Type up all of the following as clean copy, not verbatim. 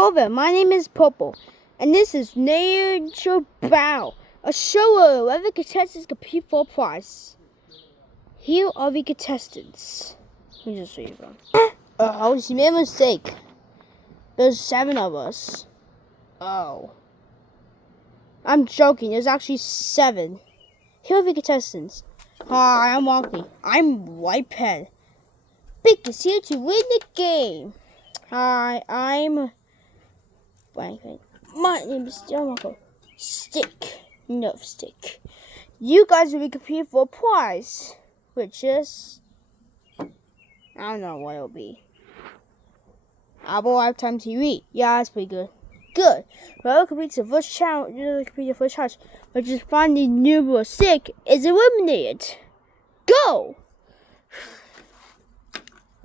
Hello there, my name is Purple, and this is Nature Bow, a show where the contestants compete for a prize. Here are the contestants. Let me just show you them. Oh, she made a mistake. There's 7 of us. Oh. I'm joking, there's actually 7. Here are the contestants. Hi, I'm Wonky. I'm Bic Pen. Bic is here to win the game. Hi, I'm blank. My name is Marco. Stick. No stick. You guys will be competing for a prize, which is, I don't know what it'll be. Apple Lifetime TV. Yeah, that's pretty good. Good. Well, complete the first challenge. Which is finding number 6 is eliminated. Go.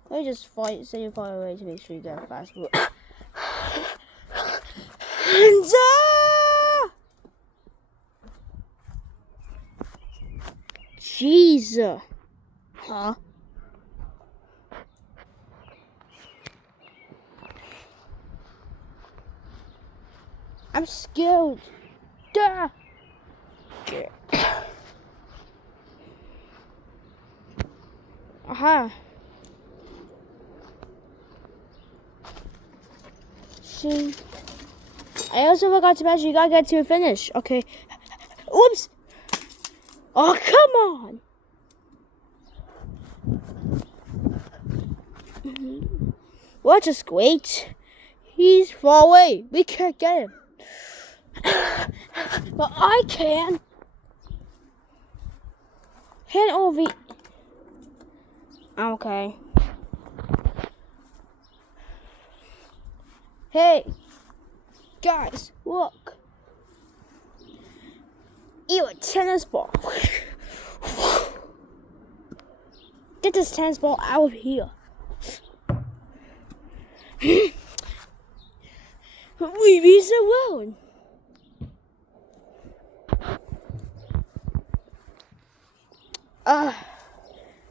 Let me just say you far away to make sure you get a fast food. Jesus. Huh? I'm scared. Duh. Aha. I also forgot to mention you gotta get to a finish. Okay. Whoops. Oh, come on. Well, just wait. He's far away. We can't get him. But I can. Hand over. Okay. Hey, guys, look. Ew, a tennis ball. Get this tennis ball out of here. Leave us alone.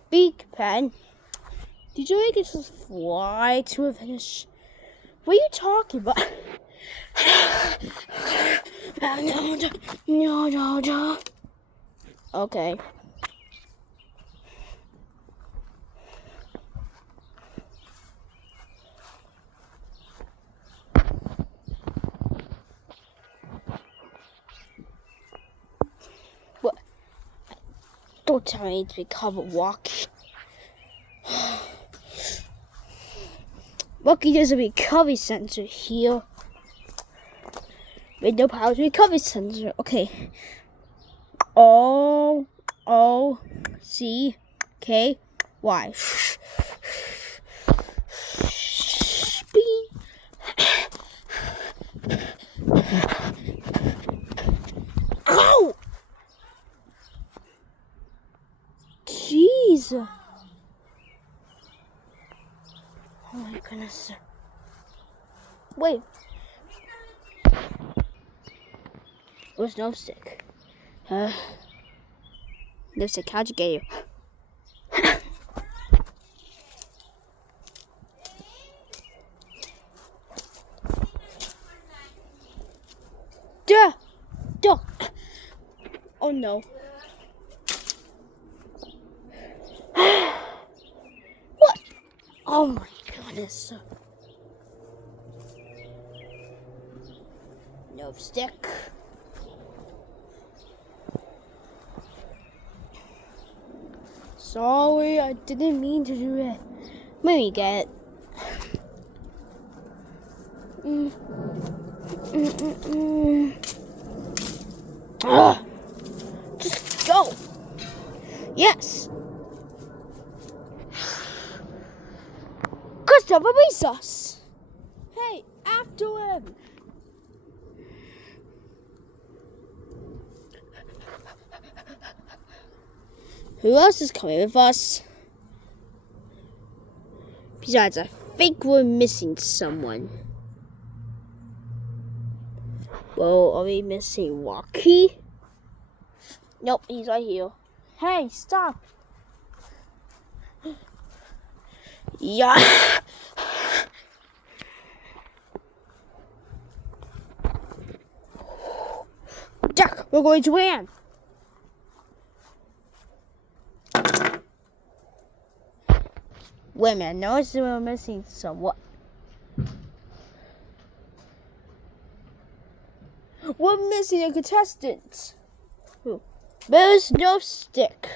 Bic Pen. Did you think it just fly to a finish? What are you talking about? No. Okay. What? Don't tell me to become a walk. Lucky there's a recovery center here. With no power to recovery center. Okay. O-O-C-K-Y. Ow! Jeez. Oh my goodness. Wait. Where's no stick? No stick, how'd you get you? Duh! Oh no. What? Oh my goodness. No stick. Sorry, I didn't mean to do it. Let me get it. Just go. Yes. Christopher Bezos. Hey, after him. Who else is coming with us? Besides, I think we're missing someone. Well, are we missing Walkie? Nope, he's right here. Hey, stop. Yeah. Jack, we're going to win. Wait a minute, notice we're missing somewhat. We're missing a contestant. Who? There's no stick.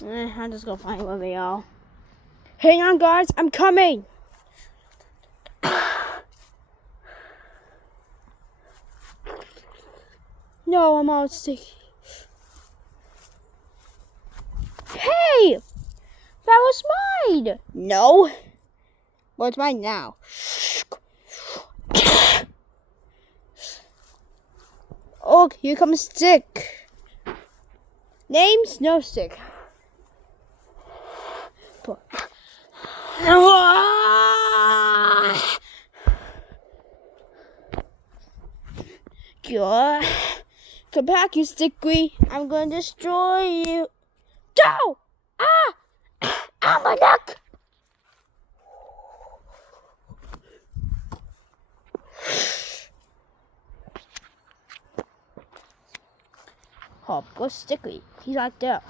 I'm just gonna find where they are. Hang on, guys, I'm coming. No, I'm all sticky. Hey! That was mine! No. Well, it's mine now. Oh, here comes stick. Name's no stick. God. Come back, you sticky. I'm gonna destroy you. Go! Ah! Ow, my neck! Oh, go sticky. He's like that.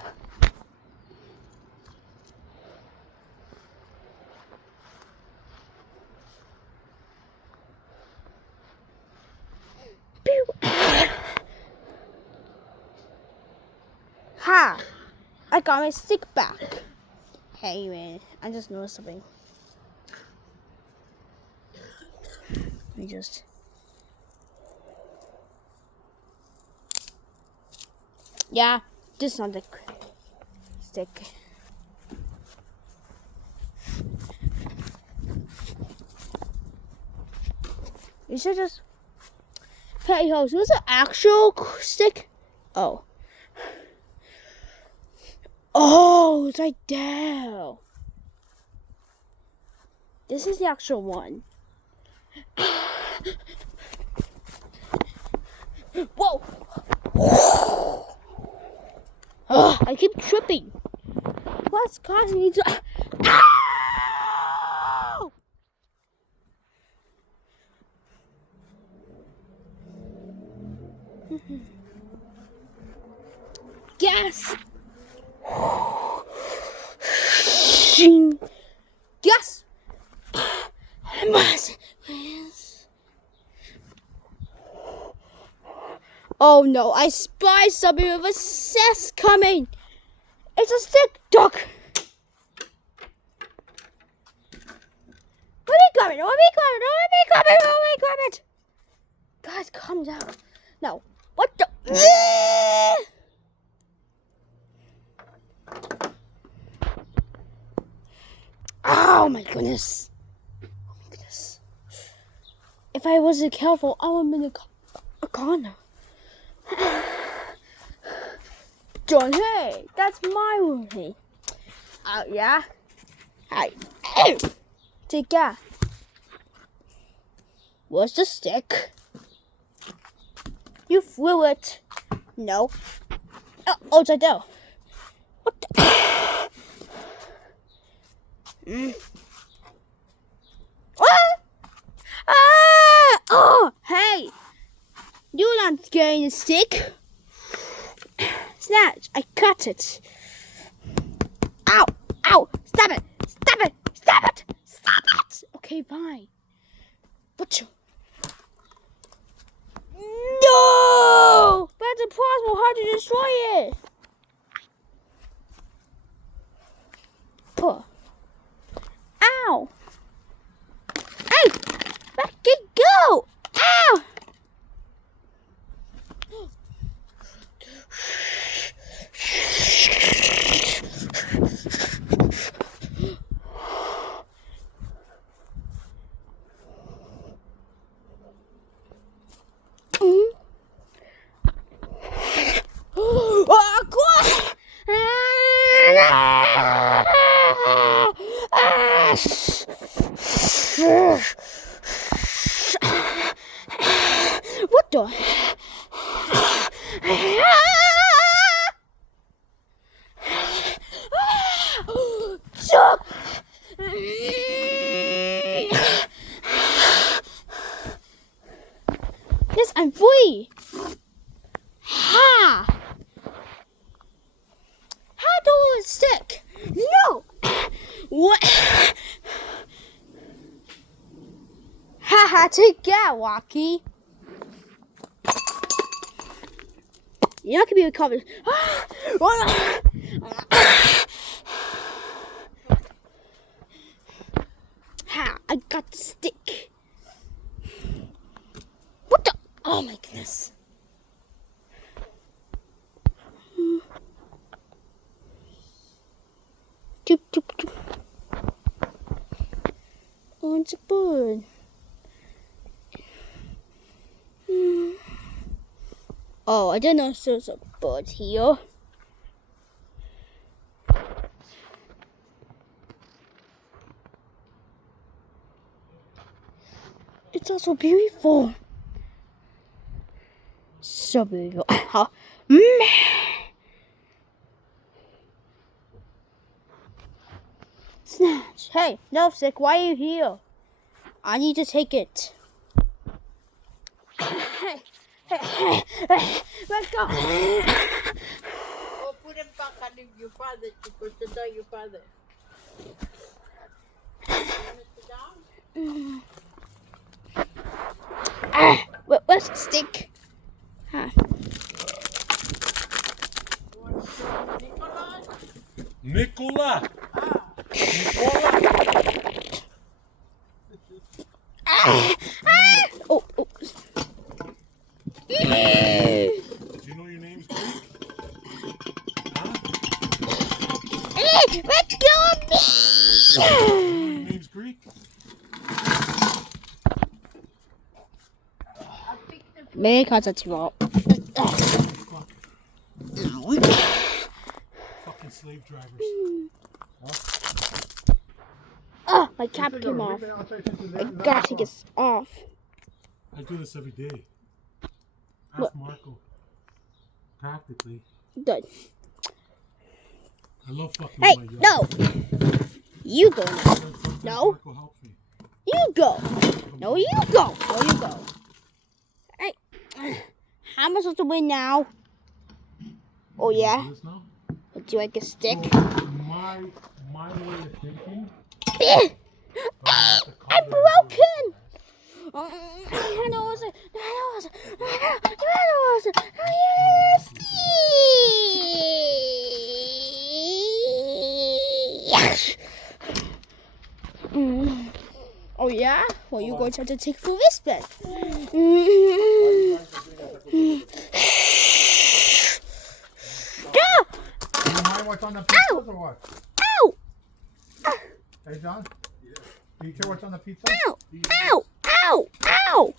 Ha! I got my stick back. Hey man, I just noticed something. Let me just. Yeah, this is not the stick. You should just. Hey, host, who's the actual stick? Oh. Oh, it's right there. This is the actual one. Whoa! Oh, I keep tripping. What's causing me to? Ow! Gas! Yes! Oh no, I spy something with a cess coming! It's a stick! Duck! Let me grab it! Guys, calm down. No. What the? Oh my goodness. If I wasn't careful, I would have been a goner. John, hey, that's my room. Oh, yeah? Hey. Take that. What's the stick? You threw it. No. Oh, it's right there. What the? Oh, hey. You're not getting a stick. Snatch, I cut it. Ow, stop it. Okay, fine. But no! That's impossible. How to destroy it? Puh. Ow! Hey! Let it go! Ow! What the? Yes, I'm free. Ha! How do it stick? No. What? Haha! Take that, Walkie. You're not gonna be recovered. Ha! I got the stick. What the? Oh my goodness. Choop, choop, choop. Oh, it's a bird. Oh, I didn't know there was a bird here. It's also beautiful. So beautiful. Snatch. Hey, no, Sick, why are you here? I need to take it. Hey, let's go. Oh, put him back on your father to put down your father. You want to sit down? Where's the stick? Huh. You want to sit Nicholas? Nicola! Oh. Do you know your name's Greek? Huh? Let go of me! Your name's Greek? Maybe because it's wrong. Fucking slave drivers. Oh, my cap came off. I gotta take this off. I do this every day. Ask What? Marco. Practically. Good. I love fucking Hey, my job. no! You go now. Sometimes No. Marco helps me. You go. No, you go. No, you go. Hey, how am I supposed to win now? Oh, yeah? Do this now? Do I get a stick? So, my way of thinking. I'm broken! Oh yeah? Well, you're going to have to take full respect. Do you mind what's on the pizza or what? Ow! Hey, John? Yeah. Do you care what's on the pizza? Ow! Ow! Ow! Ow!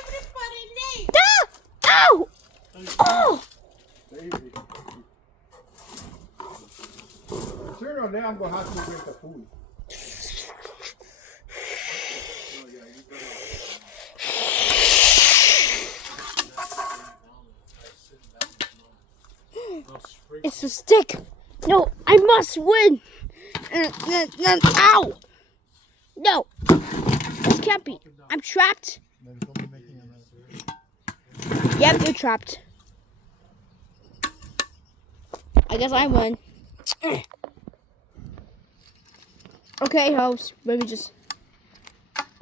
Everybody name. Ow! Oh! Baby. Sooner or later, I'm going to have to drink the food. It's a stick. No, I must win. Ow! No, this can't be. I'm trapped. Yep, you're trapped. I guess I win. Okay, host. Maybe just.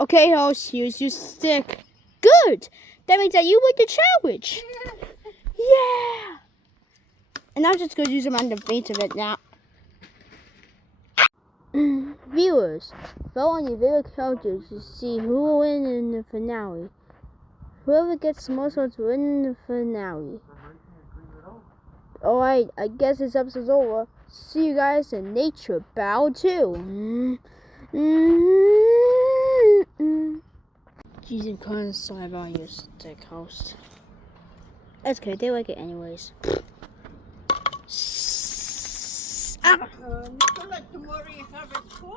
Okay, host. Here's your stick. Good. That means that you win the challenge. Yeah. And I'm just going to use them on the base of it now. Viewers, vote on your favorite characters to see who will win in the finale. Whoever gets the most votes will win in the finale. Alright, I guess this episode's over. See you guys in Nature Battle 2. Jeez, I'm kind of sorry about your stick, host. That's okay, they like it anyways. Nicholas, tomorrow you have a school?